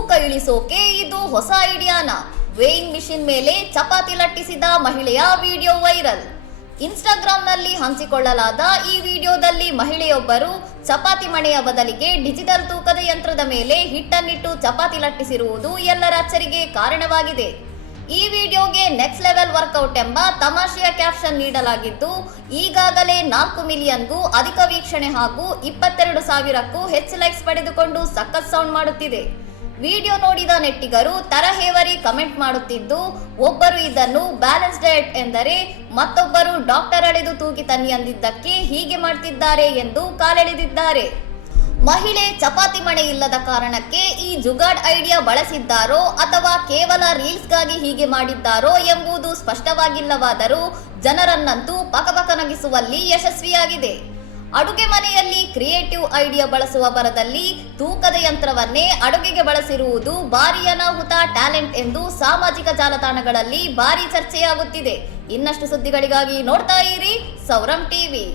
ತೂಕ ಇಳಿಸೋಕೆ ಇದು ಹೊಸ ಐಡಿಯಾನ? ವೇಯಿಂಗ್ ಮಿಷಿನ್ ಮೇಲೆ ಚಪಾತಿ ಲಟ್ಟಿಸಿದ ಮಹಿಳೆಯ ವಿಡಿಯೋ ವೈರಲ್. ಇನ್ಸ್ಟಾಗ್ರಾಂನಲ್ಲಿ ಹಂಚಿಕೊಳ್ಳಲಾದ ಈ ವಿಡಿಯೋದಲ್ಲಿ ಮಹಿಳೆಯೊಬ್ಬರು ಚಪಾತಿ ಮಣೆಯ ಬದಲಿಗೆ ಡಿಜಿಟಲ್ ತೂಕದ ಯಂತ್ರದ ಮೇಲೆ ಹಿಟ್ಟನ್ನಿಟ್ಟು ಚಪಾತಿ ಲಟ್ಟಿಸಿರುವುದು ಎಲ್ಲರ ಅಚ್ಚರಿಗೆ ಕಾರಣವಾಗಿದೆ. ಈ ವಿಡಿಯೋಗೆ ನೆಕ್ಸ್ಟ್ ಲೆವೆಲ್ ವರ್ಕೌಟ್ ಎಂಬ ತಮಾಷೆಯ ಕ್ಯಾಪ್ಷನ್ ನೀಡಲಾಗಿದ್ದು, ಈಗಾಗಲೇ 4 ಮಿಲಿಯನ್ಗೂ ಅಧಿಕ ವೀಕ್ಷಣೆ ಹಾಗೂ 22,000ಕ್ಕೂ ಹೆಚ್ಚು ಲೈಕ್ಸ್ ಪಡೆದುಕೊಂಡು ಸಖತ್ ಸೌಂಡ್ ಮಾಡುತ್ತಿದೆ. ವಿಡಿಯೋ ನೋಡಿದ ನೆಟ್ಟಿಗರು ತರಹೇವರಿ ಕಮೆಂಟ್ ಮಾಡುತ್ತಿದ್ದು, ಒಬ್ಬರು ಇದನ್ನು ಬ್ಯಾಲೆನ್ಸ್ ಡಯಟ್ ಎಂದರೆ, ಮತ್ತೊಬ್ಬರು ಡಾಕ್ಟರ್ ಅಳೆದು ತೂಗಿ ತನ್ನಿ ಅಂದಿದ್ದಕ್ಕೆ ಹೀಗೆ ಮಾಡ್ತಿದ್ದಾರೆ ಎಂದು ಕಾಲೆಳೆದಿದ್ದಾರೆ. ಮಹಿಳೆ ಚಪಾತಿ ಮಣೆ ಇಲ್ಲದ ಕಾರಣಕ್ಕೆ ಈ ಜುಗಾಡ್ ಐಡಿಯಾ ಬಳಸಿದ್ದಾರೋ ಅಥವಾ ಕೇವಲ ರೀಲ್ಸ್ಗಾಗಿ ಹೀಗೆ ಮಾಡಿದ್ದಾರೋ ಎಂಬುದು ಸ್ಪಷ್ಟವಾಗಿಲ್ಲವಾದರೂ ಜನರನ್ನಂತೂ ಪಕಪಕನಗಿಸುವಲ್ಲಿ ಯಶಸ್ವಿಯಾಗಿದೆ. ಅಡುಗೆ ಮನೆಯಲ್ಲಿ ಕ್ರಿಯೇಟಿವ್ ಐಡಿಯಾ ಬಳಸುವ ಭರದಲ್ಲಿ ತೂಕದ ಯಂತ್ರವನ್ನೇ ಅಡುಗೆಗೆ ಬಳಸಿರುವುದು ಭಾರಿ ಅನಾಹುತ ಟ್ಯಾಲೆಂಟ್ ಎಂದು ಸಾಮಾಜಿಕ ಜಾಲತಾಣಗಳಲ್ಲಿ ಭಾರಿ ಚರ್ಚೆಯಾಗುತ್ತಿದೆ. ಇನ್ನಷ್ಟು ಸುದ್ದಿಗಳಿಗಾಗಿ ನೋಡ್ತಾ ಇರಿ ಸೌರಂ ಟಿವಿ.